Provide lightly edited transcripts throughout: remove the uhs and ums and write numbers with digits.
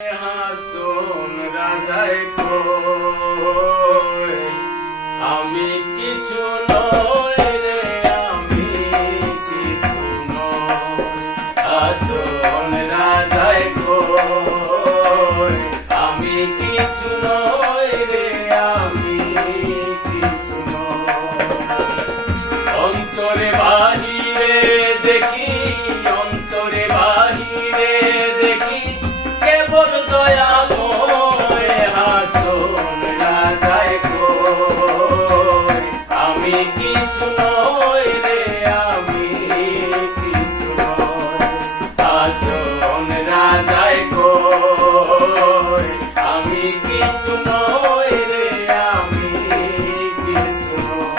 হাসন রাজায় কই আমি কিছু নই রে, আমি কিছু নই। হাসন রাজায় কই আমি কিছু নই রে, আমি কিছু নই। অন্তরে বাহিরে দেখি, অন্তরে বাহিরে দেখি কেবল দয়াময়। হাসন রাজায় কই আমি কিছু নই রে, আমি কিছু নই। হাসন রাজায় কই আমি কিছু নই রে, আমি কিছু নই।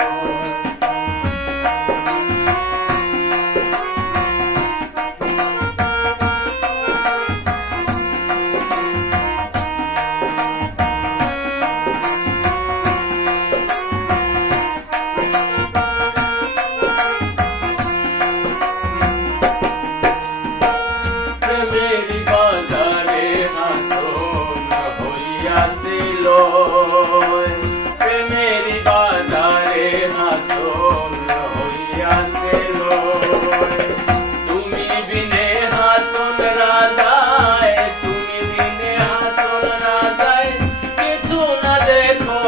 প্রেমেরই বাজারে হাসন হইয়াছিল, প্রেমেরই বাজারে হাসন হইয়াছিল। তুমি বিনে হাসন রাজায়, তুমি বিনে হাসন রাজায় কিছু না দেখো।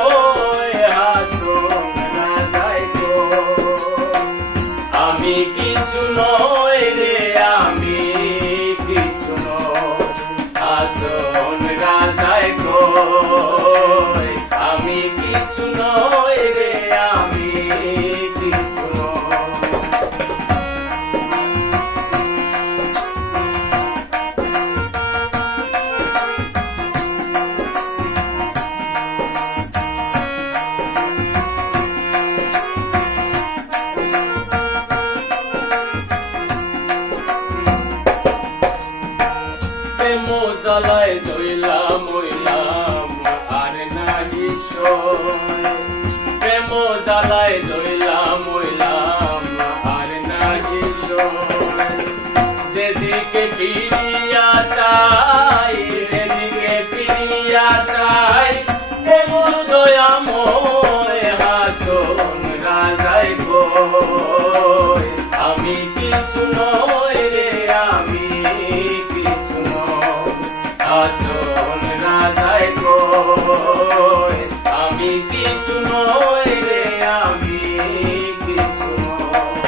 হাসন রাজায় কই আমি কিছু নই রে, আমি কিছু নই। হাসন রাজায় কই আমি কিছু নই রে, আমি কিছু নই। প্রেম জ্বালায় জইলাম মইলাম আর নাহি সই। প্রেম জ্বালায় জইলাম মইলাম আর নাহি সই। যেদিকে ফিরিয়া চাই, যেদিকে ফিরিয়া চাই বন্ধু দয়াময়। হাসন রাজায় কই আমি কিছু নই রে, আমি কিছু নই। হাসন রাজায় কই আমি কিছু নই রে, আমি কিছু নই।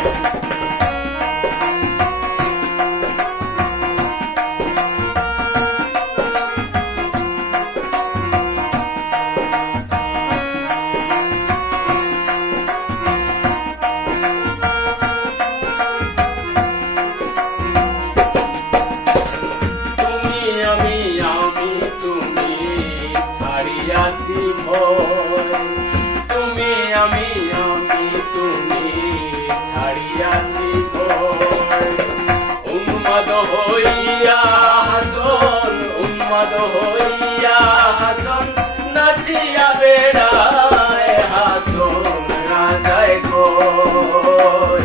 তুমি আমি আমি তুমি ছাড়িয়াছি ভয়। তুমি আমি আমি তুমি ছাড়িয়াছি ভয়। উন্মাদ হইয়া হাসন, উন্মাদ হইয়া হাসন নাচিয়া বেড়ায়। হাসন রাজায় কই